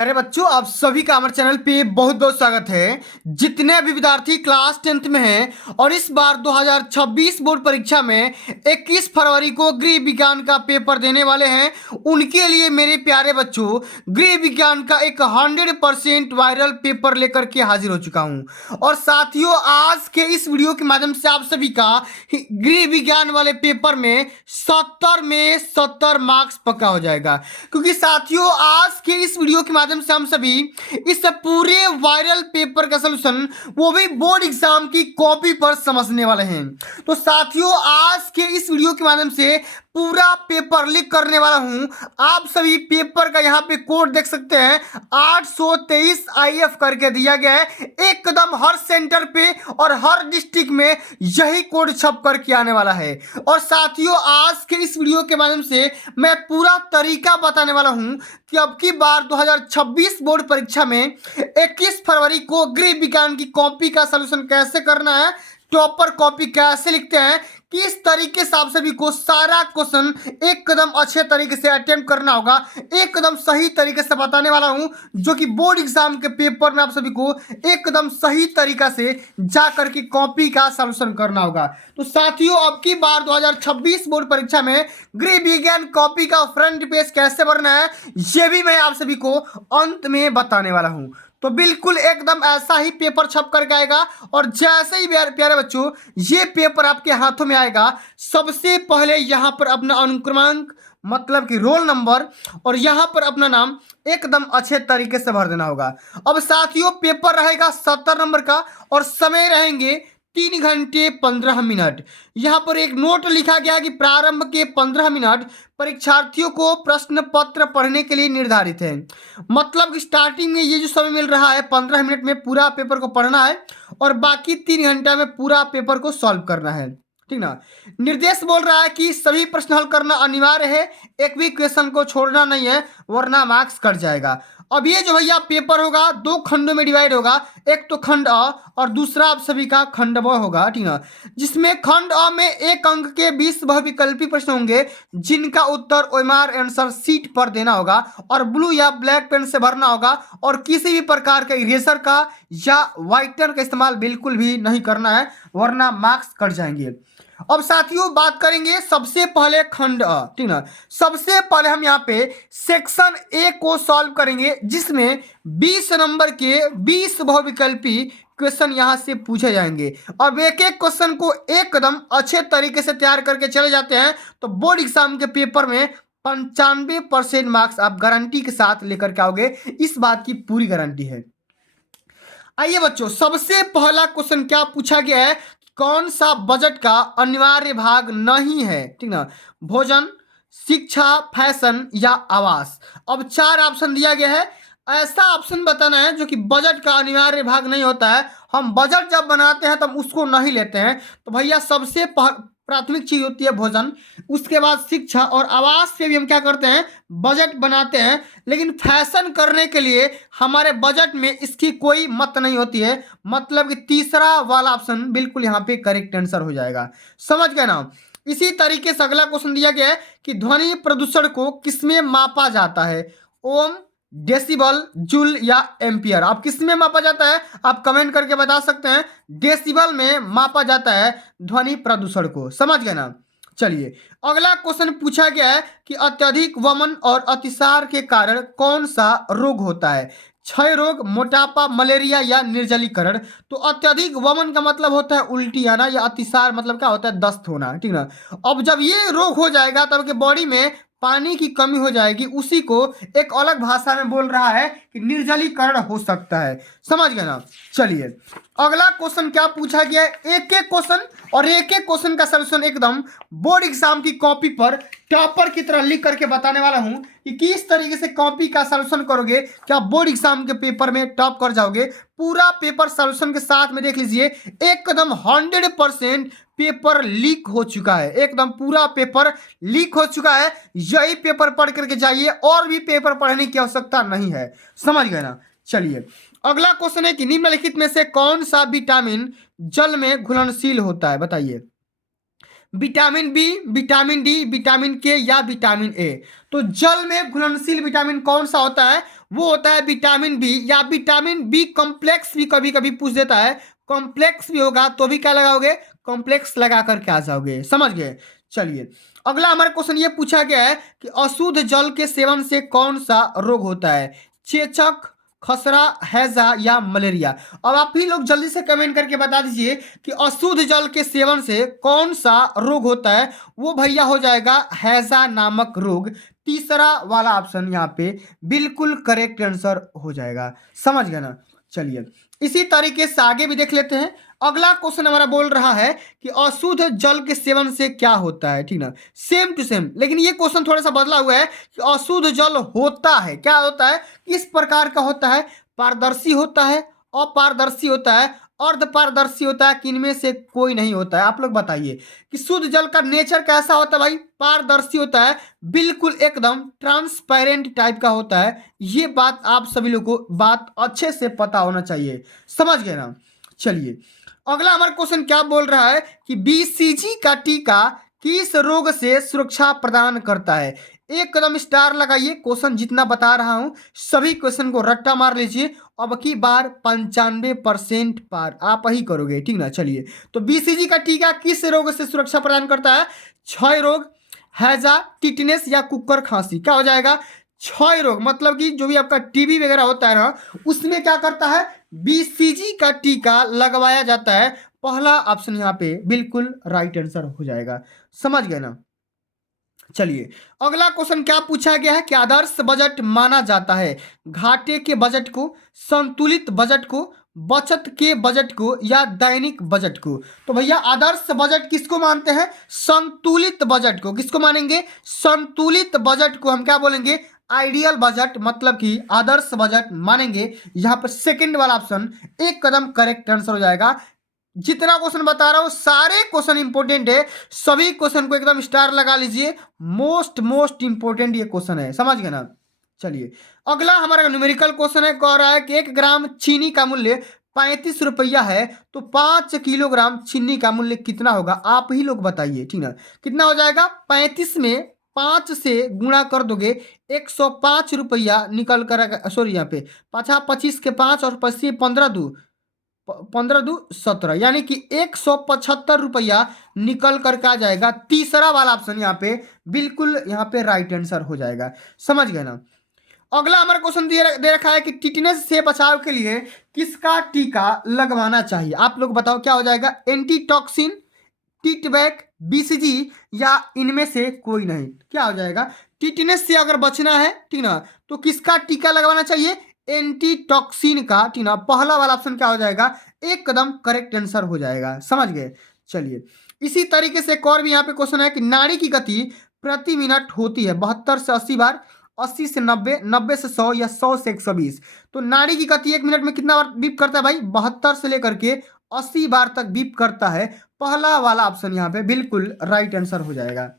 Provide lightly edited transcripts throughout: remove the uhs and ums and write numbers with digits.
अरे बच्चों, आप सभी का हमारे चैनल पे बहुत बहुत स्वागत है। जितने भी विद्यार्थी क्लास 10th में हैं और इस बार 2026 बोर्ड परीक्षा में 21 फरवरी को गृह विज्ञान का पेपर देने वाले हैं, उनके लिए मेरे प्यारे बच्चों गृह विज्ञान का एक 100% वायरल पेपर लेकर के हाजिर हो चुका हूं। और साथियों, आज के इस वीडियो के माध्यम से आप सभी का गृह विज्ञान वाले पेपर में 70 में 70 मार्क्स पक्का हो जाएगा। क्योंकि साथियों, आज के इस वीडियो के माध्यम से हम सभी इस पूरे वायरल पेपर का सलूशन, वो भी बोर्ड एग्जाम की कॉपी पर समझने वाले हैं। तो साथियों, आज के इस वीडियो के माध्यम से पूरा पेपर लीक करने वाला हूं। आप सभी पेपर का यहाँ पे कोड देख सकते हैं, 823 IF करके दिया गया है। एकदम हर सेंटर पे और हर डिस्ट्रिक्ट में यही कोड छप करके आने वाला है। और साथियों, आज के इस वीडियो के माध्यम से मैं पूरा तरीका बताने वाला हूं कि अब की बार 2026 बोर्ड परीक्षा में 21 फरवरी को गृह विज्ञान की कॉपी का सलूशन कैसे करना है, टॉपर कॉपी कैसे लिखते हैं, किस तरीके से आप सभी को सारा क्वेश्चन एकदम अच्छे तरीके से अटेम्प्ट करना होगा, एकदम सही तरीके से बताने वाला हूं, जो कि बोर्ड एग्जाम के पेपर में आप सभी को एकदम सही तरीका से जा करके कॉपी का सलूशन करना होगा। तो साथियों, अब की बार 2026 बोर्ड परीक्षा में गृह विज्ञान कॉपी का फ्रंट पेज कैसे भरना है, ये भी मैं आप सभी को अंत में बताने वाला हूं। तो बिल्कुल एकदम ऐसा ही पेपर छप करके आएगा। और जैसे ही प्यारे बच्चों ये पेपर आपके हाथों में आएगा, सबसे पहले यहाँ पर अपना अनुक्रमांक मतलब कि रोल नंबर और यहाँ पर अपना नाम एकदम अच्छे तरीके से भर देना होगा। अब साथियों, पेपर रहेगा 70 नंबर का और समय रहेंगे 3 घंटे 15 मिनट। यहाँ पर एक नोट लिखा गया है कि प्रारंभ के 15 मिनट परीक्षार्थियों को प्रश्न पत्र पढ़ने के लिए निर्धारित है। मतलब कि स्टार्टिंग में ये जो समय मिल रहा है 15 मिनट में पूरा पेपर को पढ़ना है और बाकी 3 घंटा में पूरा पेपर को सॉल्व करना है, ठीक ना। निर्देश बोल रहा है कि सभी प्रश्न हल करना अनिवार्य है, एक भी क्वेश्चन को छोड़ना नहीं है वरना मार्क्स कट जाएगा। अब ये जो भैया पेपर होगा 2 खंडों में डिवाइड होगा, एक तो खंड अ और दूसरा आप सभी का खंड ब होगा, ठीक ना। जिसमें खंड अ में 1 अंक के 20 बहुविकल्पी प्रश्न होंगे, जिनका उत्तर ओएमआर आंसर शीट पर देना होगा और ब्लू या ब्लैक पेन से भरना होगा और किसी भी प्रकार के इरेजर का या व्हाइटनर का इस्तेमाल बिल्कुल भी नहीं करना है वरना मार्क्स कट जाएंगे। अब साथियों, बात करेंगे सबसे पहले खंड अ, ठीक ना। सबसे पहले हम यहाँ पे सेक्शन ए को सॉल्व करेंगे, जिसमें 20 नंबर के 20 बहुविकल्पी क्वेश्चन यहाँ से पूछे जाएंगे। अब एक एक क्वेश्चन को एकदम अच्छे तरीके से तैयार करके चले जाते हैं तो बोर्ड एग्जाम के पेपर में 95% मार्क्स आप गारंटी के साथ लेकर के आओगे, इस बात की पूरी गारंटी है। आइए बच्चों, सबसे पहला क्वेश्चन क्या पूछा गया है, कौन सा बजट का अनिवार्य भाग नहीं है, ठीक ना। भोजन, शिक्षा, फैशन या आवास। अब 4 ऑप्शन दिया गया है। ऐसा ऑप्शन बताना है जो कि बजट का अनिवार्य भाग नहीं होता है। हम बजट जब बनाते हैं तब उसको नहीं लेते हैं। तो भैया सबसे प्राथमिक चीज होती है भोजन, उसके बाद शिक्षा और आवास से भी हम क्या करते हैं, बजट बनाते हैं। लेकिन फैशन करने के लिए हमारे बजट में इसकी कोई मत नहीं होती है। मतलब कि तीसरा वाला ऑप्शन बिल्कुल यहाँ पे करेक्ट आंसर हो जाएगा। समझ गए ना। इसी तरीके से अगला क्वेश्चन दिया गया है कि ध्वनि प्रदूषण को किसमें मापा जाता है, ओम, डेसिबल, जूल या एम्पियर। आप किस में मापा जाता है, आप कमेंट करके बता सकते हैं। डेसिबल में मापा जाता है ध्वनि प्रदूषण को। समझ गए ना। चलिए, अगला क्वेश्चन पूछा गया है कि अत्यधिक वमन और अतिसार के कारण कौन सा रोग होता है, क्षय रोग, मोटापा, मलेरिया या निर्जलीकरण। तो अत्यधिक वमन का मतलब होता है उल्टी आना, या अतिसार मतलब क्या होता है, दस्त होना, ठीक ना। अब जब ये रोग हो जाएगा तब के बॉडी में पानी की कमी हो जाएगी, उसी को एक अलग भाषा में बोल रहा है कि निर्जलीकरण हो सकता है। समझ गए ना। चलिए, अगला क्वेश्चन क्या पूछा गया है, एक एक क्वेश्चन और एक एक क्वेश्चन का सलूशन एकदम बोर्ड एग्जाम की कॉपी पर टॉपर की तरह लिख करके बताने वाला हूं कि किस तरीके से कॉपी का सलूशन करोगे, क्या बोर्ड एग्जाम के पेपर में टॉप कर जाओगे। पूरा पेपर सलूशन के साथ में देख लीजिए, एकदम 100% पेपर लीक हो चुका है। एकदम पूरा पेपर लीक हो चुका है। यही पेपर पढ़ करके जाइए, और भी पेपर पढ़ने की आवश्यकता नहीं है। समझ गए ना। चलिए, अगला क्वेश्चन है कि निम्नलिखित में से कौन सा विटामिन जल में घुलनशील होता है, बताइए। Vitamin B, vitamin D, vitamin K या विटामिन ए। तो जल में घुलनशील विटामिन कौन सा होता है, वो होता है विटामिन बी, या विटामिन बी कॉम्प्लेक्स भी कभी कभी पूछ देता है। कॉम्प्लेक्स भी होगा तो भी क्या लगाओगे, कॉम्प्लेक्स लगा करके आ जाओगे, समझ गए। चलिए, अगला हमारा क्वेश्चन ये पूछा गया है कि अशुद्ध जल के सेवन से कौन सा रोग होता है, चेचक, खसरा, हैजा या मलेरिया। अब आप ही लोग जल्दी से कमेंट करके बता दीजिए कि अशुद्ध जल के सेवन से कौन सा रोग होता है। वो भैया हो जाएगा हैजा नामक रोग। तीसरा वाला ऑप्शन यहाँ पे बिल्कुल करेक्ट आंसर हो जाएगा, समझ गए ना। चलिए, इसी तरीके से आगे भी देख लेते हैं। अगला क्वेश्चन हमारा बोल रहा है कि अशुद्ध जल के सेवन से क्या होता है, ठीक ना, सेम टू सेम, लेकिन ये क्वेश्चन थोड़ा सा बदला हुआ है कि अशुद्ध जल होता है, क्या होता है, किस प्रकार का होता है, पारदर्शी होता है, अपारदर्शी होता है, अर्ध पारदर्शी होता है, कि इनमें से कोई नहीं होता है। आप लोग बताइए कि शुद्ध जल का नेचर कैसा होता है भाई, पारदर्शी होता है, बिल्कुल एकदम ट्रांसपेरेंट टाइप का होता है। ये बात आप सभी लोग को बात अच्छे से पता होना चाहिए, समझ गए ना। चलिए, अगला हमारा क्वेश्चन क्या बोल रहा है कि बीसीजी का टीका किस रोग से सुरक्षा प्रदान करता है। एक कदम स्टार लगाइए, क्वेश्चन जितना बता रहा हूं सभी क्वेश्चन को रट्टा मार लीजिए। अब की बार 95% पार आप ही करोगे, ठीक ना। चलिए, तो बीसीजी का टीका किस रोग से सुरक्षा प्रदान करता है, क्षय रोग, हैजा, टिटनेस या कुकर खांसी। क्या हो जाएगा, क्षय रोग, मतलब कि जो भी आपका टीबी वगैरह होता है ना, उसमें क्या करता है, बीसीजी का टीका लगवाया जाता है। पहला ऑप्शन यहाँ पे बिल्कुल राइट आंसर हो जाएगा, समझ गए ना। चलिए, अगला क्वेश्चन क्या पूछा गया है कि आदर्श बजट माना जाता है घाटे के बजट को, संतुलित बजट को, बचत के बजट को या दैनिक बजट को। तो भैया आदर्श बजट किसको मानते हैं, संतुलित बजट को। किसको मानेंगे, संतुलित बजट को हम क्या बोलेंगे, आइडियल बजट, मतलब कि आदर्श बजट मानेंगे। यहाँ पर सेकंड वाला ऑप्शन एक कदम करेक्ट आंसर हो जाएगा। जितना क्वेश्चन बता रहा हूं सारे क्वेश्चन इंपॉर्टेंट है, सभी क्वेश्चन को एकदम स्टार लगा लीजिए। मोस्ट मोस्ट इंपॉर्टेंट ये क्वेश्चन है, समझ गए ना। चलिए, अगला हमारा न्यूमेरिकल क्वेश्चन है, कह रहा है कि 1 ग्राम चीनी का मूल्य 35 रुपया है, तो 5 किलोग्राम चीनी का मूल्य कितना होगा, आप ही लोग बताइए, ठीक ना। कितना हो जाएगा, 35 में 5 से गुणा कर दोगे 105 रुपया निकल कर, सॉरी यहाँ पे 25 के 5 और 25 15 दू 15 दू 17, यानी कि 175 रुपया निकल करके आ जाएगा। तीसरा वाला ऑप्शन यहाँ पे बिल्कुल यहाँ पे राइट आंसर हो जाएगा, समझ गए ना। अगला हमारा क्वेश्चन दे रखा है कि टिटनेस से बचाव के लिए किसका टीका लगवाना चाहिए। आप लोग बताओ क्या हो जाएगा, एंटीटॉक्सिन, टिटवैक, बीसीजी या इनमें से कोई नहीं। क्या हो जाएगा, टिटनेस से अगर बचना है, ठीक ना, तो किसका टीका लगवाना चाहिए, एंटीटॉक्सिन का, ठीक ना। पहला वाला ऑप्शन क्या हो जाएगा, एक कदम करेक्ट आंसर हो जाएगा, समझ गए। चलिए, इसी तरीके से एक और भी यहाँ पे क्वेश्चन है कि नाड़ी की गति प्रति मिनट होती है 72 से 80 बार, 80 से 90, 90 से 100 या 100 से 120। तो नाड़ी की गति 1 मिनट में कितना बार बीप करता है भाई, 72 से लेकर के 80 बार तक बीप करता है। पहला वाला ऑप्शन यहाँ पे बिल्कुल राइट आंसर हो जाएगा।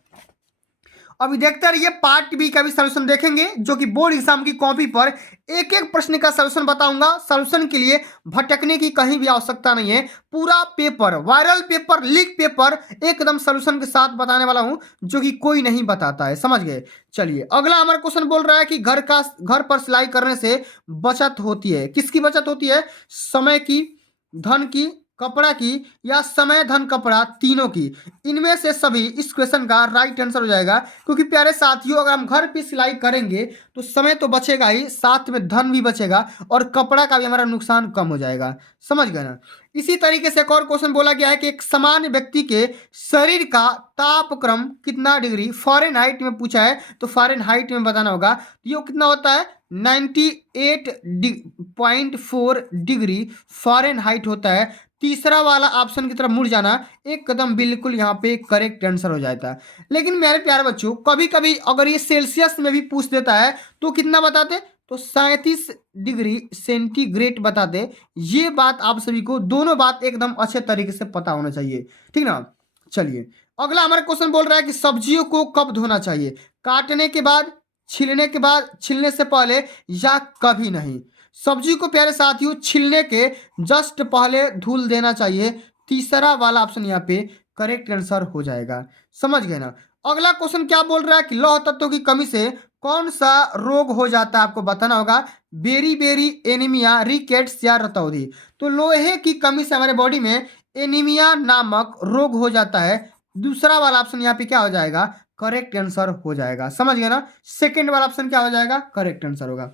अभी देखते रहिए, पार्ट बी का भी सोल्यूशन देखेंगे, जो कि बोर्ड एग्जाम की कॉपी पर एक एक प्रश्न का सोल्यूशन बताऊंगा। सोल्यूशन के लिए भटकने की कहीं भी आवश्यकता नहीं है, पूरा paper, viral paper, leak paper एकदम सोल्यूशन के साथ बताने वाला हूं, जो कि कोई नहीं बताता है, समझ गए। चलिए, अगला हमारा क्वेश्चन बोल रहा है कि घर पर सिलाई करने से बचत होती है। किसकी बचत होती है, समय की, धन की, कपड़ा की या समय धन कपड़ा, तीनों की। इनमें से सभी इस क्वेश्चन का राइट आंसर हो जाएगा, क्योंकि प्यारे साथियों अगर हम घर पे सिलाई करेंगे तो समय तो बचेगा ही, साथ में धन भी बचेगा और कपड़ा का भी हमारा नुकसान कम हो जाएगा, समझ गए ना। इसी तरीके से एक और क्वेश्चन बोला गया है कि एक सामान्य व्यक्ति के शरीर का तापक्रम कितना डिग्री फ़ारेनहाइट में पूछा है, तो फ़ारेनहाइट में बताना होगा। ये कितना होता है, 98.4 डिग्री फ़ारेनहाइट होता है। तीसरा वाला ऑप्शन की तरफ मुड़ जाना एक कदम बिल्कुल यहाँ पे करेक्ट आंसर हो जाता है। लेकिन मेरे प्यारे बच्चों, कभी कभी अगर ये सेल्सियस में भी पूछ देता है तो कितना बताते, तो 37 डिग्री सेंटीग्रेड बताते। ये बात आप सभी को, दोनों बात एकदम अच्छे तरीके से पता होना चाहिए, ठीक ना। चलिए, अगला हमारा क्वेश्चन बोल रहा है कि सब्जियों को कब धोना चाहिए, काटने के बाद, छीलने के बाद, छीलने से पहले या कभी नहीं। सब्जी को प्यारे साथियों छीलने के जस्ट पहले धुल देना चाहिए। तीसरा वाला ऑप्शन यहाँ पे करेक्ट आंसर हो जाएगा, समझ गए ना। अगला क्वेश्चन क्या बोल रहा है कि लौह तत्वों की कमी से कौन सा रोग हो जाता है आपको बताना होगा। बेरी बेरी, एनीमिया, रिकेट्स या रतौंधी। तो लोहे की कमी से हमारे बॉडी में एनीमिया नामक रोग हो जाता है। दूसरा वाला ऑप्शन यहाँ पे क्या हो जाएगा, करेक्ट आंसर हो जाएगा। समझ गए ना, सेकंड वाला ऑप्शन क्या हो जाएगा, करेक्ट आंसर होगा।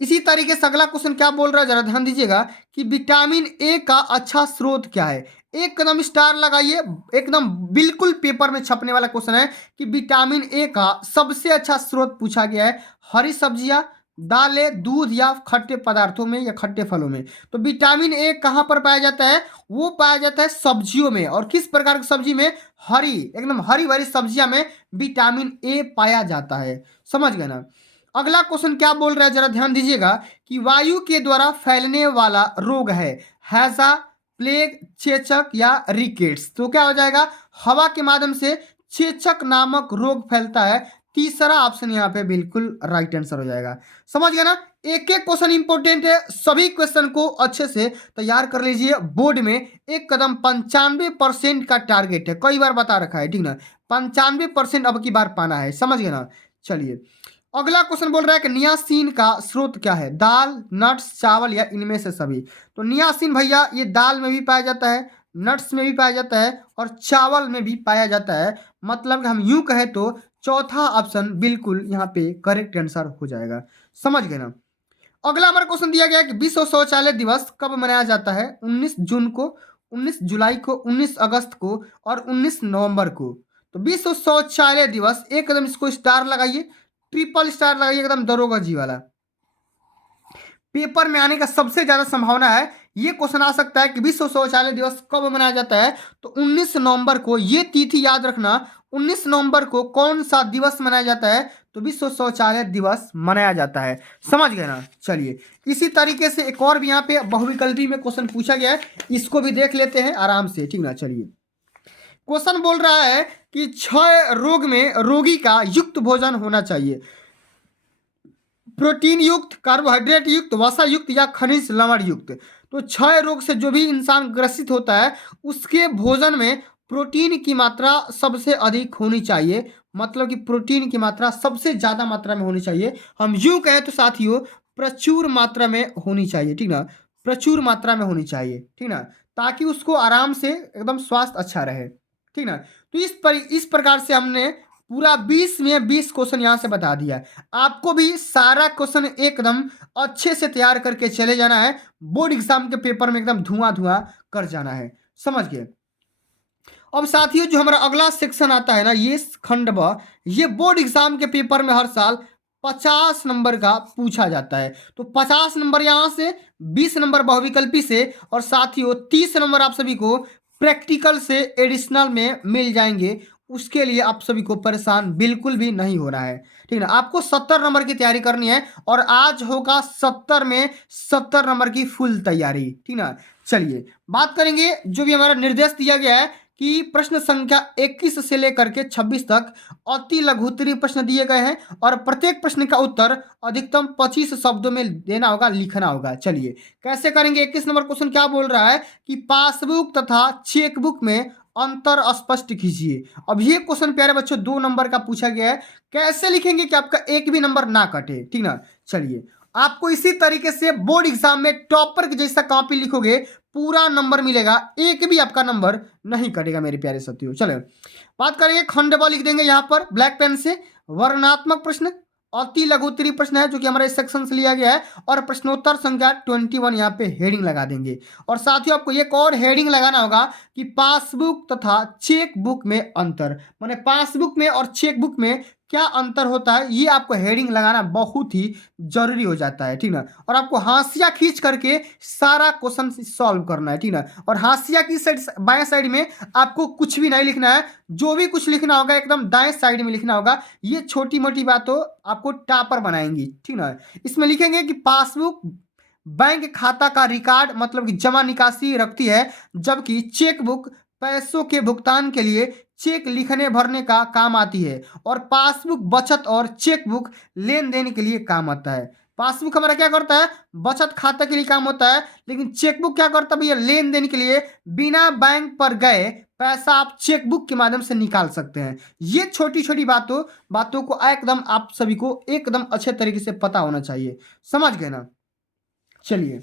इसी तरीके से अगला क्वेश्चन क्या बोल रहा है, जरा ध्यान दीजिएगा कि विटामिन ए का अच्छा स्रोत क्या है। एकदम स्टार लगाइए, एकदम बिल्कुल पेपर में छपने वाला क्वेश्चन है कि विटामिन ए का सबसे अच्छा स्रोत पूछा गया है। हरी सब्जियां, दालें, दूध या खट्टे पदार्थों में या खट्टे फलों में। तो विटामिन ए कहाँ पर पाया जाता है, वो पाया जाता है सब्जियों में। और किस प्रकार की सब्जी में, हरी, एकदम हरी भरी सब्जियां में विटामिन ए पाया जाता है। समझ गए ना। अगला क्वेश्चन क्या बोल रहा है, जरा ध्यान दीजिएगा कि वायु के द्वारा फैलने वाला रोग है हैजा, प्लेग, चेचक या रिकेट्स। तो क्या हो जाएगा, हवा के माध्यम से चेचक नामक रोग फैलता है। तीसरा ऑप्शन यहाँ पे बिल्कुल राइट आंसर हो जाएगा। समझ गया ना। एक एक क्वेश्चन इंपॉर्टेंट है, सभी क्वेश्चन को अच्छे से तैयार कर लीजिए। बोर्ड में एक कदम 95% का टारगेट है, कई बार बता रखा है, ठीक ना। 95% अब की बार पाना है, समझ गए ना। चलिए अगला क्वेश्चन बोल रहा है कि नियासिन का स्रोत क्या है, दाल, नट्स, चावल या इनमें से सभी। तो नियासिन भैया ये दाल में भी पाया जाता है, नट्स में भी पाया जाता है और चावल में भी पाया जाता है। मतलब कि हम यूं कहें तो चौथा ऑप्शन बिल्कुल यहाँ पे करेक्ट आंसर हो जाएगा। समझ गए ना। अगला हमारा क्वेश्चन दिया गया है कि विश्व शौचालय दिवस कब मनाया जाता है, 19 जून को, 19 जुलाई को, 19 अगस्त को और 19 नवंबर को। तो विश्व शौचालय दिवस, एकदम इसको स्टार लगाइए, ट्रिपल स्टार लगाइए, एकदम दरोगा जी वाला। पेपर में आने का सबसे ज्यादा संभावना है, ये क्वेश्चन आ सकता है कि विश्व शौचालय दिवस कब मनाया जाता है। तो 19 नवंबर को, ये तिथि याद रखना, 19 नवंबर को कौन सा दिवस मनाया जाता है, तो विश्व शौचालय दिवस मनाया जाता है। समझ गए ना। चलिए इसी तरीके से एक और भी यहाँ पे बहुविकल्पी में क्वेश्चन पूछा गया है, इसको भी देख लेते हैं आराम से, ठीक ना। चलिए क्वेश्चन बोल रहा है कि क्षय रोग में रोगी का युक्त भोजन होना चाहिए, प्रोटीन युक्त, कार्बोहाइड्रेट युक्त, वसा युक्त या खनिज लवण युक्त। तो क्षय रोग से जो भी इंसान ग्रसित होता है उसके भोजन में प्रोटीन की मात्रा सबसे अधिक होनी चाहिए। मतलब कि प्रोटीन की मात्रा सबसे ज्यादा मात्रा में होनी चाहिए। हम यूं कहें तो साथियों प्रचुर मात्रा में होनी चाहिए, ठीक ना। प्रचुर मात्रा में होनी चाहिए, ठीक ना, ताकि उसको आराम से एकदम स्वास्थ्य अच्छा रहे, ठीक ना। तो इस प्रकार से हमने पूरा 20 में 20 क्वेश्चन यहाँ से बता दिया। आपको भी सारा क्वेश्चन एकदम अच्छे से तैयार करके चले जाना है, बोर्ड एग्जाम के पेपर में एकदम धुआं धुआं कर जाना है। समझ गए। अब साथियों जो हमारा अगला सेक्शन आता है ना, ये खंड ब, ये बोर्ड एग्जाम के पेपर में हर साल 50 नंबर का पूछा जाता है। तो 50 नंबर यहाँ से, 20 नंबर बहुविकल्पी से और साथियों 30 नंबर आप सभी को प्रैक्टिकल से एडिशनल में मिल जाएंगे। उसके लिए आप सभी को परेशान बिल्कुल भी नहीं होना है, ठीक है ना। आपको 70 नंबर की तैयारी करनी है और आज होगा 70 में 70 नंबर की फुल तैयारी, ठीक ना। चलिए बात करेंगे जो भी हमारा निर्देश दिया गया है कि प्रश्न संख्या 21 से लेकर के 26 तक अति लघु उत्तरीय प्रश्न दिए गए हैं और प्रत्येक प्रश्न का उत्तर अधिकतम 25 शब्दों में देना होगा, लिखना होगा। चलिए कैसे करेंगे। 21 नंबर क्वेश्चन क्या बोल रहा है कि पासबुक तथा चेकबुक में अंतर स्पष्ट कीजिए। अब ये क्वेश्चन प्यारे बच्चों 2 नंबर का पूछा गया है, कैसे लिखेंगे कि आपका एक भी नंबर ना कटे, ठीक ना। चलिए आपको इसी तरीके से बोर्ड एग्जाम में टॉपर के जैसा कॉपी लिखोगे पूरा नंबर मिलेगा, एक भी आपका नंबर नहीं कटेगा मेरे प्यारे साथियों। चलो बात करेंगे खंड ब, लिख देंगे यहाँ पर ब्लैक पेन से, वर्णात्मक प्रश्न, अति लघु उत्तरीय प्रश्न है जो कि हमारे इस सेक्शन से लिया गया है और प्रश्नोत्तर संख्या 21 यहाँ पे हेडिंग लगा देंगे। और साथियों आपको एक और हेडिंग लगाना होगा कि पासबुक तथा चेकबुक में अंतर, माने पासबुक में और चेकबुक में क्या अंतर होता है, ये आपको हेडिंग लगाना बहुत ही जरूरी हो जाता है, ठीक ना। और आपको हाशिया खींच करके सारा क्वेश्चन सॉल्व करना है, ठीक ना। और हाशिया की साइड, बाएं साइड में आपको कुछ भी नहीं लिखना है, जो भी कुछ लिखना होगा एकदम दाएं साइड में लिखना होगा। ये छोटी मोटी बातों आपको टॉपर बनाएंगी, ठीक ना। इसमें लिखेंगे कि पासबुक बैंक खाता का रिकॉर्ड मतलब कि जमा निकासी रखती है, जबकि चेकबुक पैसों के भुगतान के लिए चेक लिखने भरने का काम आती है और पासबुक बचत और चेकबुक लेन देन के लिए काम आता है। पासबुक हमारा क्या करता है, बचत खाते के लिए काम होता है, लेकिन चेकबुक क्या करता है भैया, लेन देन के लिए। बिना बैंक पर गए पैसा आप चेकबुक के माध्यम से निकाल सकते हैं। ये छोटी छोटी बातों बातों को एकदम आप सभी को एकदम अच्छे तरीके से पता होना चाहिए। समझ गए ना? चलिए,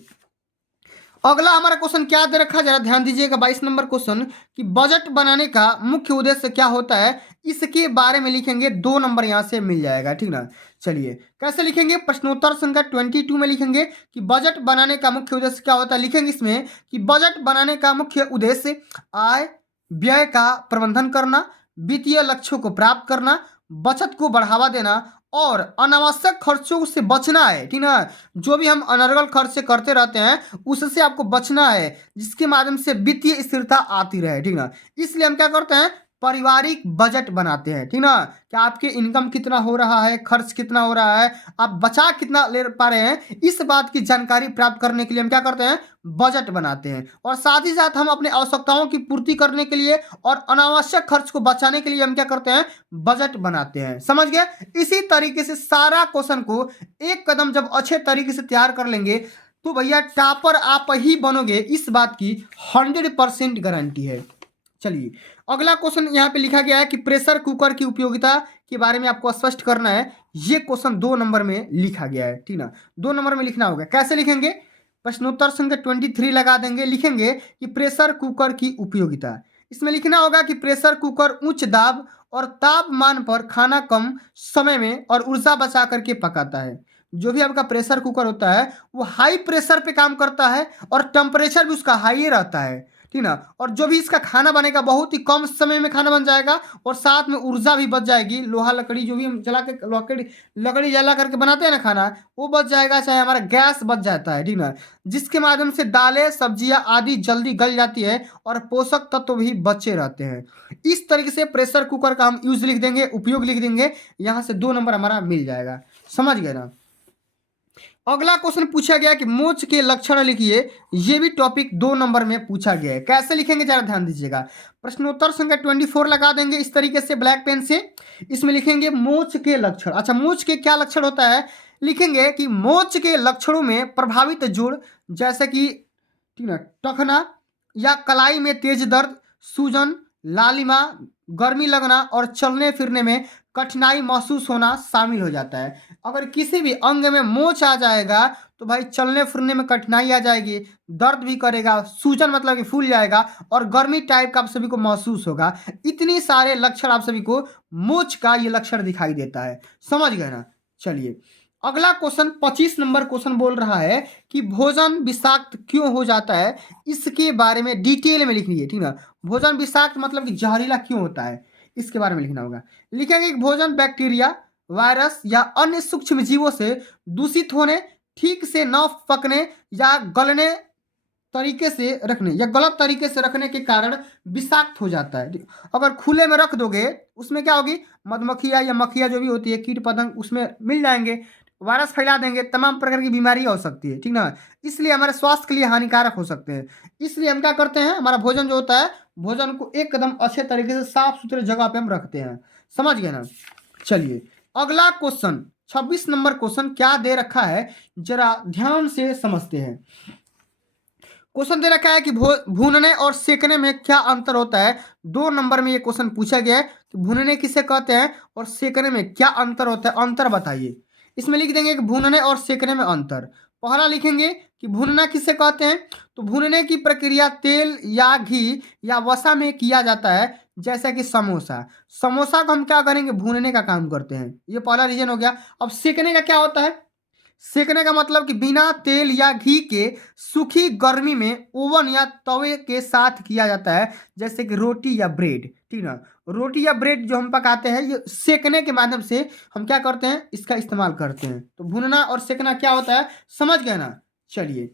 अगला हमारा क्वेश्चन क्या दे रखा है, जरा ध्यान दीजिएगा। 22 नंबर क्वेश्चन कि बजट बनाने का मुख्य उद्देश्य क्या होता है, इसके बारे में लिखेंगे। 2 नंबर यहाँ से मिल जाएगा, ठीक ना। चलिए, कैसे लिखेंगे? प्रश्नोत्तर संख्या 22 में लिखेंगे कि बजट बनाने का मुख्य उद्देश्य क्या होता है। लिखेंगे इसमें कि बजट बनाने का मुख्य उद्देश्य आय व्यय का प्रबंधन करना, वित्तीय लक्ष्यों को प्राप्त करना, बचत को बढ़ावा देना और अनावश्यक खर्चों से बचना है, ठीक ना। जो भी हम अनर्गल खर्च से करते रहते हैं उससे आपको बचना है, जिसके माध्यम से वित्तीय स्थिरता आती रहे, ठीक ना। इसलिए हम क्या करते हैं, पारिवारिक बजट बनाते हैं, ठीक ना। कि आपके इनकम कितना हो रहा है, खर्च कितना हो रहा है, आप बचा कितना ले पा रहे हैं, इस बात की जानकारी प्राप्त करने के लिए हम क्या करते हैं, बजट बनाते हैं। और साथ ही साथ हम अपने आवश्यकताओं की पूर्ति करने के लिए और अनावश्यक खर्च को बचाने के लिए हम क्या करते हैं, बजट बनाते हैं। समझ गए? इसी तरीके से सारा क्वेश्चन को एक कदम जब अच्छे तरीके से तैयार कर लेंगे तो भैया टॉपर आप ही बनोगे, इस बात की 100% गारंटी है। चलिए, अगला क्वेश्चन यहाँ पे लिखा गया है कि प्रेशर कुकर की उपयोगिता के बारे में आपको स्पष्ट करना है। ये क्वेश्चन 2 नंबर में लिखा गया है, ठीक ना। 2 नंबर में लिखना होगा। कैसे लिखेंगे? प्रश्नोत्तर संख्या 23 लगा देंगे। लिखेंगे कि प्रेशर कुकर की उपयोगिता। इसमें लिखना होगा कि प्रेशर कुकर उच्च दाब और तापमान पर खाना कम समय में और ऊर्जा बचा करके पकाता है। जो भी आपका प्रेशर कुकर होता है वो हाई प्रेशर पे काम करता है और टेम्परेचर भी उसका हाई रहता है, ठीक ना। और जो भी इसका खाना बनेगा बहुत ही कम समय में खाना बन जाएगा और साथ में ऊर्जा भी बच जाएगी। लोहा लकड़ी जो भी हम जला के लकड़ी जला करके बनाते हैं ना खाना, वो बच जाएगा, चाहे हमारा गैस बच जाता है, ठीक ना। जिसके माध्यम से दालें सब्जियां आदि जल्दी गल जाती है और पोषक तत्व भी बचे रहते हैं। इस तरीके से प्रेशर कुकर का हम यूज लिख देंगे, उपयोग लिख देंगे। यहाँ से 2 नंबर हमारा मिल जाएगा। समझ गए ना? अगला क्वेश्चन पूछा गया कि मोच के लक्षण लिखिए। ये भी टॉपिक 2 नंबर में पूछा गया है। कैसे लिखेंगे जरा ध्यान दीजिएगा। प्रश्नोत्तर संख्या 24 लगा देंगे इस तरीके से ब्लैक पेन से। इसमें लिखेंगे मोच के लक्षण। अच्छा, मोच के क्या लक्षण होता है? लिखेंगे कि मोच के लक्षणों में प्रभावित जोड़, जैसे कि, ठीक ना, टखना या कलाई में तेज दर्द, सूजन, लालिमा, गर्मी लगना और चलने फिरने में कठिनाई महसूस होना शामिल हो जाता है। अगर किसी भी अंग में मोच आ जाएगा तो भाई चलने फिरने में कठिनाई आ जाएगी, दर्द भी करेगा, सूजन मतलब कि फूल जाएगा और गर्मी टाइप का आप सभी को महसूस होगा। इतनी सारे लक्षण आप सभी को मोच का ये लक्षण दिखाई देता है। समझ गए ना? चलिए, अगला क्वेश्चन 25 नंबर क्वेश्चन बोल रहा है कि भोजन विषाक्त क्यों हो जाता है, इसके बारे में डिटेल में लिखिए, ठीक ना। भोजन विषाक्त मतलब कि जहरीला क्यों होता है, इसके बारे में लिखना होगा। लिखेंगे कि भोजन बैक्टीरिया, वायरस या अन्य सूक्ष्म जीवों से दूषित होने, ठीक से न पकने या गलने तरीके से रखने या गलत तरीके से रखने के कारण विषाक्त हो जाता है। अगर खुले में रख दोगे उसमें क्या होगी, मधुमक्खियाँ या मक्खियाँ जो भी होती है, कीट पतंग उसमें मिल जाएंगे, वायरस फैला देंगे, तमाम प्रकार की बीमारियाँ हो सकती है, ठीक ना। इसलिए हमारे स्वास्थ्य के लिए हानिकारक हो सकते हैं। इसलिए हम क्या करते हैं, हमारा भोजन जो होता है, भोजन को एकदम अच्छे तरीके से साफ सुथरे जगह पे हम रखते हैं। समझ गए ना? चलिए, अगला क्वेश्चन 26 नंबर क्वेश्चन क्या दे रखा है, जरा ध्यान से समझते हैं। क्वेश्चन दे रखा है कि भूनने और सेकने में क्या अंतर होता है। 2 नंबर में ये क्वेश्चन पूछा गया है कि भूनने किसे कहते हैं और सेकने में क्या अंतर होता है, अंतर बताइए। इसमें लिख देंगे कि भूनने और सेकने में अंतर। पहला लिखेंगे कि भूनना किसे कहते हैं, तो भूनने की प्रक्रिया तेल या घी या वसा में किया जाता है, जैसा कि समोसा। समोसा को हम क्या करेंगे, भूनने का काम करते हैं। ये पहला रीजन हो गया। अब सेकने का क्या होता है, सेकने का मतलब कि बिना तेल या घी के सूखी गर्मी में ओवन या तवे के साथ किया जाता है, जैसे कि रोटी या ब्रेड, ठीक ना। रोटी या ब्रेड जो हम पकाते हैं ये सेकने के माध्यम से हम क्या करते हैं, इसका इस्तेमाल करते हैं। तो भुनना और सेकना क्या होता है, समझ गए ना? चलिए,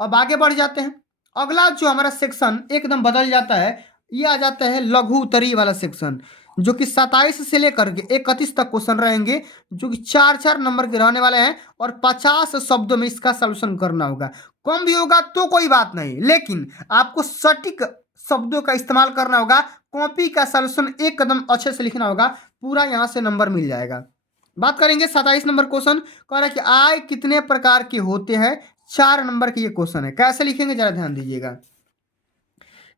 अब आगे बढ़ जाते हैं। अगला जो हमारा सेक्शन एकदम बदल जाता है, ये आ जाता है लघु उत्तरीय वाला सेक्शन, जो कि 27 से लेकर के 31 तक क्वेश्चन रहेंगे, जो कि 4-4 नंबर के रहने वाले हैं और 50 शब्दों में इसका सॉल्यूशन करना होगा। कम भी होगा तो कोई बात नहीं, लेकिन आपको सटीक शब्दों का इस्तेमाल करना होगा। कॉपी का सॉल्यूशन एक कदम अच्छे से लिखना होगा, पूरा यहाँ से नंबर मिल जाएगा। बात करेंगे 27 नंबर क्वेश्चन, कह रहा है कि आय कितने प्रकार के होते हैं। 4 नंबर की ये क्वेश्चन है। कैसे लिखेंगे जरा ध्यान दीजिएगा।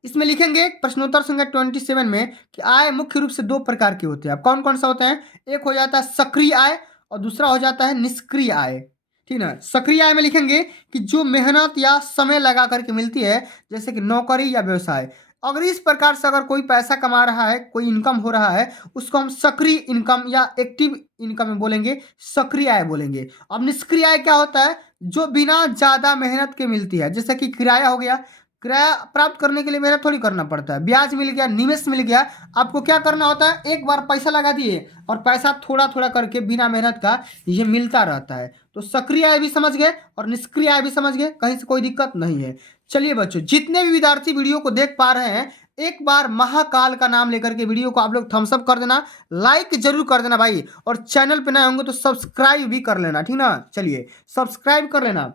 इसमें लिखेंगे प्रश्नोत्तर संख्या 27 में कि आय मुख्य रूप से दो प्रकार के होते हैं। अब कौन कौन सा होते हैं? एक हो जाता है सक्रिय आय और दूसरा हो जाता है निष्क्रिय आय। ठीक ना। सक्रिय आय में लिखेंगे कि जो मेहनत या समय लगा करके मिलती है, जैसे कि नौकरी या व्यवसाय। अगर इस प्रकार से अगर कोई पैसा कमा रहा है, कोई इनकम हो रहा है, उसको हम सक्रिय इनकम या एक्टिव इनकम में बोलेंगे, सक्रिय आय बोलेंगे। अब निष्क्रिय आय क्या होता है? जो बिना ज्यादा मेहनत के मिलती है, जैसे कि किराया हो गया। किराया प्राप्त करने के लिए मेहनत थोड़ी करना पड़ता है, ब्याज मिल गया, निवेश मिल गया, आपको क्या करना होता है? एक बार पैसा लगा दिए और पैसा थोड़ा थोड़ा करके बिना मेहनत का ये मिलता रहता है। तो सक्रिय आय भी समझ गए और निष्क्रिय आय भी समझ गए, कहीं से कोई दिक्कत नहीं है। चलिए बच्चों, जितने भी विद्यार्थी वीडियो को देख पा रहे हैं, एक बार महाकाल का नाम लेकर के वीडियो को आप लोग थम्स अप कर देना, लाइक जरूर कर देना भाई, और चैनल पे नए होंगे तो सब्सक्राइब भी कर लेना, ठीक ना। चलिए सब्सक्राइब कर लेना।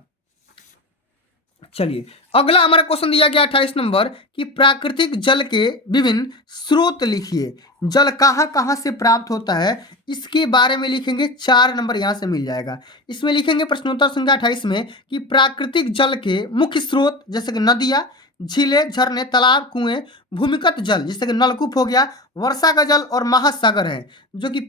चलिए अगला हमारा क्वेश्चन दिया गया 28 नंबर कि प्राकृतिक जल के विभिन्न स्रोत लिखिए। जल कहाँ कहाँ से प्राप्त होता है, इसके बारे में लिखेंगे। 4 नंबर यहाँ से मिल जाएगा। इसमें लिखेंगे प्रश्नोत्तर संख्या 28 में कि प्राकृतिक जल के मुख्य स्रोत जैसे कि नदियाँ, झीलें, झरने, तालाब, कुएं, भूमिगत जल जैसे कि नलकूप हो गया, वर्षा का जल और महासागर है, जो कि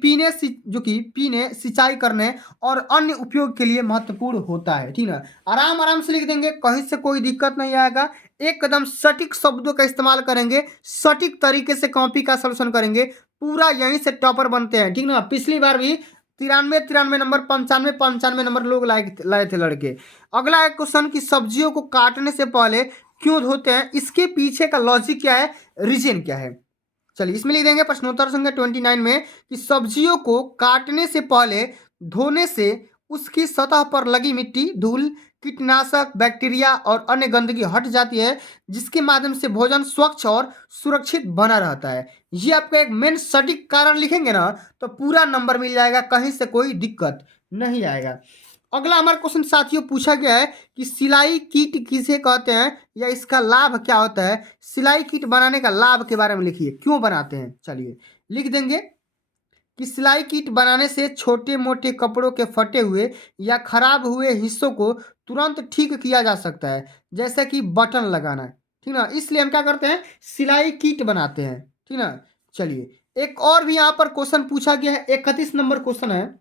पीने, सिंचाई करने और अन्य उपयोग के लिए महत्वपूर्ण होता है। ठीक है, आराम आराम से लिख देंगे, कहीं से कोई दिक्कत नहीं आएगा। एकदम सटीक शब्दों का इस्तेमाल करेंगे, सटीक तरीके से कॉपी का सॉल्यूशन करेंगे, पूरा यहीं से टॉपर बनते हैं। ठीक ना। पिछली बार भी 93 नंबर, 95 नंबर लोग लाए थे लड़के। अगला एक क्वेश्चन कि सब्जियों को काटने से पहले क्यों धोते हैं, इसके पीछे का लॉजिक क्या है, रीजन क्या है। चलिए इसमें लिख देंगे प्रश्नोत्तर संख्या 29 में कि सब्जियों को काटने से पहले धोने से उसकी सतह पर लगी मिट्टी, धूल, कीटनाशक, बैक्टीरिया और अन्य गंदगी हट जाती है, जिसके माध्यम से भोजन स्वच्छ और सुरक्षित बना रहता है। ये आपका एक मेन सटीक कारण लिखेंगे ना तो पूरा नंबर मिल जाएगा, कहीं से कोई दिक्कत नहीं आएगा। अगला हमारा क्वेश्चन साथियों पूछा गया है कि सिलाई किट किसे कहते हैं या इसका लाभ क्या होता है। सिलाई किट बनाने का लाभ के बारे में लिखिए, क्यों बनाते हैं। चलिए लिख देंगे कि सिलाई किट बनाने से छोटे मोटे कपड़ों के फटे हुए या खराब हुए हिस्सों को तुरंत ठीक किया जा सकता है, जैसे कि बटन लगाना। ठीक ना, इसलिए हम क्या करते हैं, सिलाई किट बनाते हैं। ठीक ना। चलिए एक और भी यहाँ पर क्वेश्चन पूछा गया है, 31 नंबर क्वेश्चन है,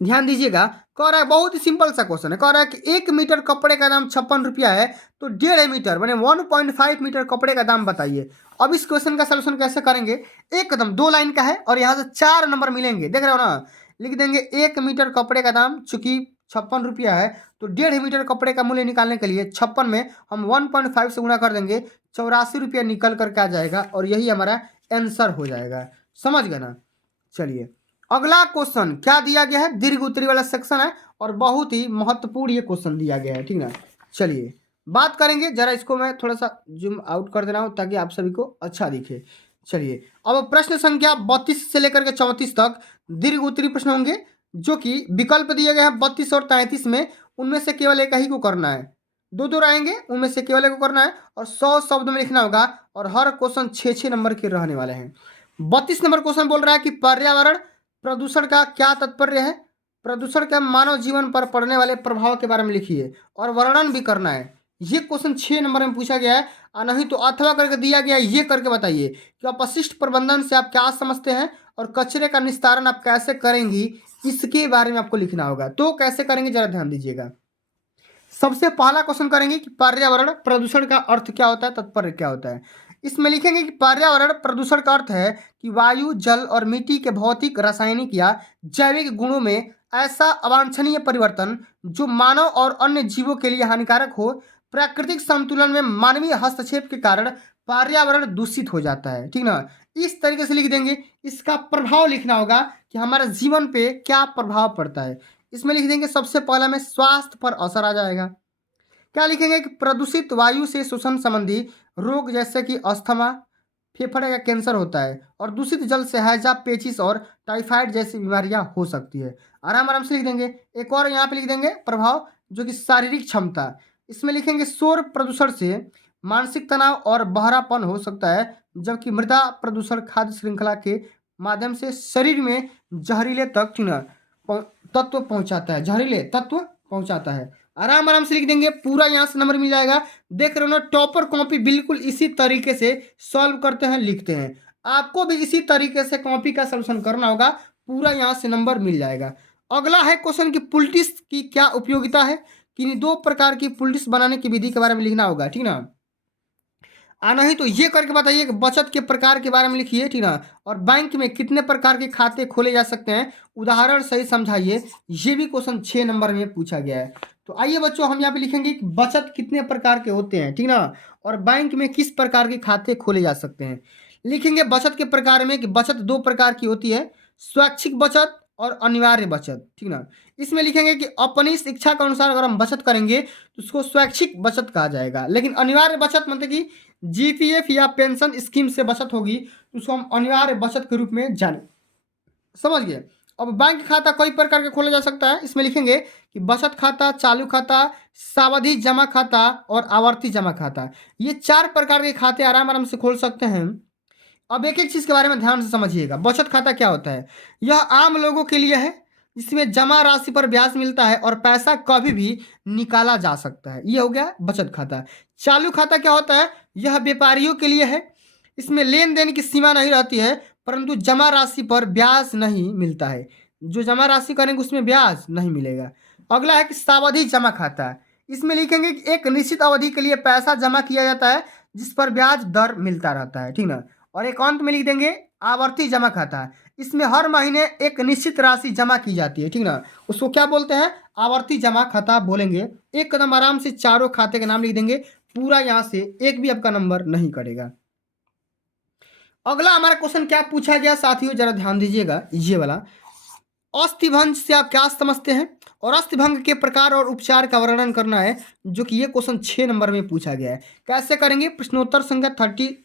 ध्यान दीजिएगा। कह रहा है बहुत ही सिंपल सा क्वेश्चन है, कह रहा है कि 1 मीटर कपड़े का दाम 56 रुपया है, तो 1.5 मीटर मैंने 1.5 मीटर कपड़े का दाम बताइए। अब इस क्वेश्चन का सलूशन कैसे करेंगे, एकदम 2 लाइन का है और यहाँ से 4 नंबर मिलेंगे, देख रहे हो ना। लिख देंगे 1 मीटर कपड़े का दाम चूंकि 56 रुपया है, तो 1.5 मीटर कपड़े का मूल्य निकालने के लिए 56 में हम 1.5 से गुणा कर देंगे, 84 रुपया निकल करके आ जाएगा और यही हमारा आंसर हो जाएगा। समझ गए ना। चलिए अगला क्वेश्चन क्या दिया गया है, दीर्घ उत्तरी वाला सेक्शन है और बहुत ही महत्वपूर्ण ये क्वेश्चन दिया गया है। ठीक ना। चलिए बात करेंगे, जरा इसको मैं थोड़ा सा जूम आउट कर दे रहा हूँ ताकि आप सभी को अच्छा दिखे। चलिए अब प्रश्न संख्या 32 से लेकर के 34 तक दीर्घ उत्तरी प्रश्न होंगे, जो कि विकल्प दिए गए हैं 32 और 33 में, उनमें से केवल एक ही को करना है। दो दो रहेंगे, उनमें से केवल एक को करना है और 100 शब्द में लिखना होगा और हर क्वेश्चन 6 नंबर के रहने वाले हैं। 32 नंबर क्वेश्चन बोल रहा है कि पर्यावरण प्रदूषण का क्या तात्पर्य है, प्रदूषण के मानव जीवन पर पड़ने वाले प्रभाव के बारे में लिखिए और वर्णन भी करना है। ये क्वेश्चन 6 नंबर में पूछा गया है, और नहीं तो अथवा करके दिया गया है, ये करके बताइए कि अपशिष्ट प्रबंधन से आप क्या समझते हैं और कचरे का निस्तारण आप कैसे करेंगी, इसके बारे में आपको लिखना होगा। तो कैसे करेंगे जरा ध्यान दीजिएगा। सबसे पहला क्वेश्चन करेंगे कि पर्यावरण प्रदूषण का अर्थ क्या होता है, तात्पर्य क्या होता है। इसमें लिखेंगे कि पर्यावरण प्रदूषण का अर्थ है कि वायु, जल और मिट्टी के भौतिक, रासायनिक या जैविक गुणों में ऐसा अवांछनीय परिवर्तन जो मानव और अन्य जीवों के लिए हानिकारक हो, प्राकृतिक संतुलन में मानवीय हस्तक्षेप के कारण पर्यावरण दूषित हो जाता है। ठीक ना। इस तरीके से लिख देंगे। इसका प्रभाव लिखना होगा कि हमारे जीवन पे क्या प्रभाव पड़ता है। इसमें लिख देंगे सबसे पहला में स्वास्थ्य पर असर आ जाएगा। क्या लिखेंगे कि प्रदूषित वायु से श्वसन संबंधी रोग जैसे कि अस्थमा, फेफड़े का कैंसर होता है और दूषित जल से हैजा, पेचिस और टाइफाइड जैसी बीमारियां हो सकती है। आराम आराम से लिख देंगे। एक और यहाँ पे लिख देंगे प्रभाव, जो कि शारीरिक क्षमता। इसमें लिखेंगे शोर प्रदूषण से मानसिक तनाव और बहरापन हो सकता है, जबकि मृदा प्रदूषण खाद्य श्रृंखला के माध्यम से शरीर में जहरीले तत्व पहुंचाता है, जहरीले तत्व पहुंचाता है। आराम आराम से लिख देंगे, पूरा यहाँ से नंबर मिल जाएगा। देख रहे हो ना, टॉपर कॉपी बिल्कुल इसी तरीके से सॉल्व करते हैं, लिखते हैं। आपको भी इसी तरीके से कॉपी का सॉल्यूशन करना होगा, पूरा यहाँ से नंबर मिल जाएगा। अगला है क्वेश्चन की पुलिटिक्स की क्या उपयोगिता है। कि दो प्रकार की पुलिटिक्स बनाने की विधि के बारे में लिखना होगा, ठीक ना। नहीं तो ये करके बताइए कि बचत के प्रकार के बारे में लिखिए, ठीक ना। और बैंक में कितने प्रकार के खाते खोले जा सकते हैं, उदाहरण सही समझाइए। ये भी क्वेश्चन 6 नंबर में पूछा गया है। तो आइए बच्चों, हम यहाँ पे लिखेंगे कि बचत कितने प्रकार के होते हैं, ठीक ना। और बैंक में किस प्रकार के खाते खोले जा सकते हैं। लिखेंगे बचत के प्रकार में कि बचत दो प्रकार की होती है, स्वैच्छिक बचत और अनिवार्य बचत, ठीक ना। इसमें लिखेंगे कि अपनी इच्छा के अनुसार अगर हम बचत करेंगे तो उसको स्वैच्छिक बचत कहा जाएगा। लेकिन अनिवार्य बचत मतलब कि जीपीएफ या पेंशन स्कीम से बचत होगी तो उसको हम अनिवार्य बचत के रूप में जाने, समझ गए। अब बैंक खाता कई प्रकार के खोला जा सकता है। इसमें लिखेंगे कि बचत खाता, चालू खाता, सावधि जमा खाता और आवर्ती जमा खाता, ये 4 प्रकार के खाते आराम आराम से खोल सकते हैं। अब एक एक चीज़ के बारे में ध्यान से समझिएगा। बचत खाता क्या होता है, यह आम लोगों के लिए है, जिसमें जमा राशि पर ब्याज मिलता है और पैसा कभी भी निकाला जा सकता है, ये हो गया बचत खाता। चालू खाता क्या होता है, यह व्यापारियों के लिए है, इसमें लेन देन की सीमा नहीं रहती है, परंतु जमा राशि पर ब्याज नहीं मिलता है। जो जमा राशि करेंगे उसमें ब्याज नहीं मिलेगा। अगला है कि सावधि जमा खाता, इसमें लिखेंगे कि एक निश्चित अवधि के लिए पैसा जमा किया जाता है जिस पर ब्याज दर मिलता रहता है, ठीक ना। और एक अंत में लिख देंगे आवर्ती जमा खाता, इसमें हर महीने एक निश्चित राशि जमा की जाती है, ठीक ना। उसको क्या बोलते हैं, आवर्ती जमा खाता बोलेंगे। एक कदम आराम से चारों खाते के नाम लिख देंगे, पूरा यहाँ से एक भी आपका नंबर नहीं कटेगा। अगला हमारा क्वेश्चन क्या पूछा गया साथियों, जरा ध्यान दीजिएगा, ये वाला अस्थिभंग से आप क्या समझते हैं और अस्थिभंग के प्रकार और उपचार का वर्णन करना है, जो कि ये क्वेश्चन 6 नंबर में पूछा गया है। कैसे करेंगे, प्रश्नोत्तर संख्या 34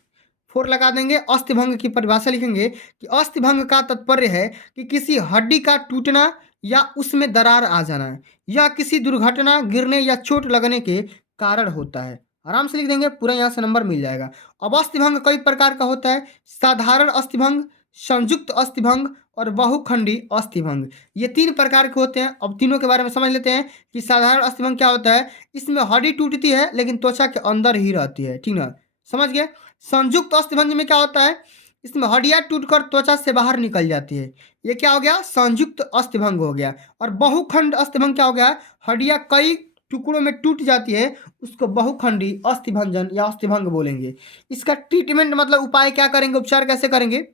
लगा देंगे। अस्थिभंग की परिभाषा लिखेंगे कि अस्थिभंग का तात्पर्य है कि किसी हड्डी का टूटना या उसमें दरार आ जाना, या किसी दुर्घटना, गिरने या चोट लगने के कारण होता है। आराम से लिख देंगे, पूरा यहाँ से नंबर मिल जाएगा। अब अस्थिभंग कई प्रकार का होता है, साधारण अस्थिभंग, संयुक्त अस्थिभंग और बहुखंडी अस्थिभंग, ये 3 प्रकार के होते हैं। अब तीनों के बारे में समझ लेते हैं कि साधारण अस्थिभंग क्या होता है, इसमें हड्डी टूटती है लेकिन त्वचा के अंदर ही रहती है, ठीक ना, समझ गए। संयुक्त अस्थिभंग में क्या होता है, इसमें हड्डियां टूटकर त्वचा से बाहर निकल जाती है, ये क्या हो गया, संयुक्त अस्थिभंग हो गया। और बहुखंड अस्थिभंग क्या हो गया, हड्डियां कई टुकड़ों में टूट जाती है, उसको बहुखंडी अस्थिभंजन या अस्थिभंग बोलेंगे। इसका ट्रीटमेंट मतलब उपाय क्या करेंगे, उपचार कैसे करेंगे।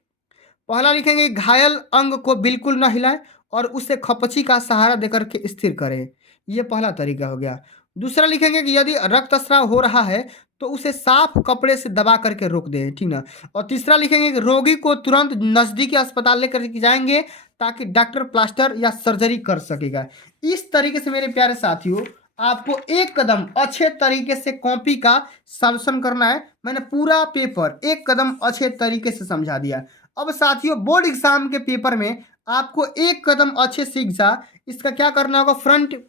पहला लिखेंगे घायल अंग को बिल्कुल न हिलाएं और उसे खपची का सहारा देकर के स्थिर करें, ये पहला तरीका हो गया। दूसरा लिखेंगे कि यदि रक्तस्राव हो रहा है तो उसे साफ कपड़े से दबा करके रोक दें, ठीक ना। और तीसरा लिखेंगे कि रोगी को तुरंत नज़दीकी अस्पताल लेकर के जाएंगे ताकि डॉक्टर प्लास्टर या सर्जरी कर सकेगा। इस तरीके से मेरे प्यारे साथियों, आपको एक कदम अच्छे तरीके से कॉपी का सॉल्यूशन करना है। मैंने पूरा पेपर एक कदम अच्छे तरीके से समझा दिया। अब साथियों, बोर्ड एग्जाम के पेपर में आपको एक कदम अच्छे सीख जा, इसका क्या करना होगा, फ्रंट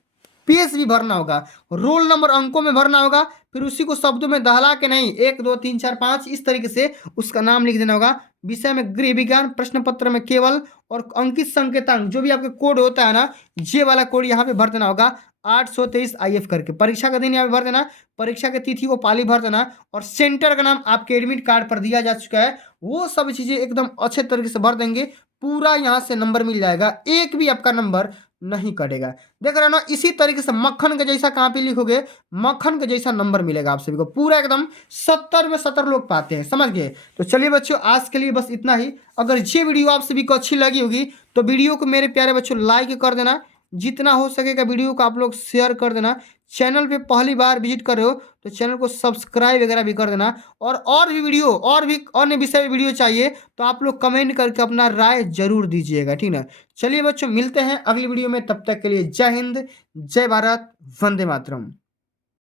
पेज भी भरना होगा, रोल नंबर अंकों में भरना होगा, फिर उसी को शब्दों में दहला के नहीं 1 2 3 4 5 इस तरीके से उसका नाम लिख देना होगा। विषय में गृह विज्ञान, प्रश्न पत्र में केवल और अंकित संकेतांक जो भी आपका कोड होता है ना, ये वाला कोड यहाँ पे भर देना होगा 823 IF करके। परीक्षा का दिन यहाँ पे भर देना, परीक्षा की तिथि को पाली भर देना, और सेंटर का नाम आपके एडमिट कार्ड पर दिया जा चुका है, वो सब चीज़ें एकदम अच्छे तरीके से भर देंगे, पूरा यहाँ से नंबर मिल जाएगा, एक भी आपका नंबर नहीं कटेगा। देख रहे हो ना, इसी तरीके से मक्खन के जैसा कहाँ पे लिखोगे, मक्खन के जैसा नंबर मिलेगा आप सभी को, पूरा एकदम 70 में 70 लोग पाते हैं, समझ गए। तो चलिए बच्चों, आज के लिए बस इतना ही। अगर ये वीडियो आप सभी को अच्छी लगी होगी तो वीडियो को मेरे प्यारे बच्चों लाइक कर देना, जितना हो सकेगा वीडियो को आप लोग शेयर कर देना। चैनल पे पहली बार विजिट कर रहे हो तो चैनल को सब्सक्राइब वगैरह भी कर देना। और भी वीडियो और भी अन्य विषय में वीडियो चाहिए तो आप लोग कमेंट करके अपना राय जरूर दीजिएगा, ठीक ना। चलिए बच्चों, मिलते हैं अगली वीडियो में, तब तक के लिए जय हिंद, जय भारत, वंदे मातरम।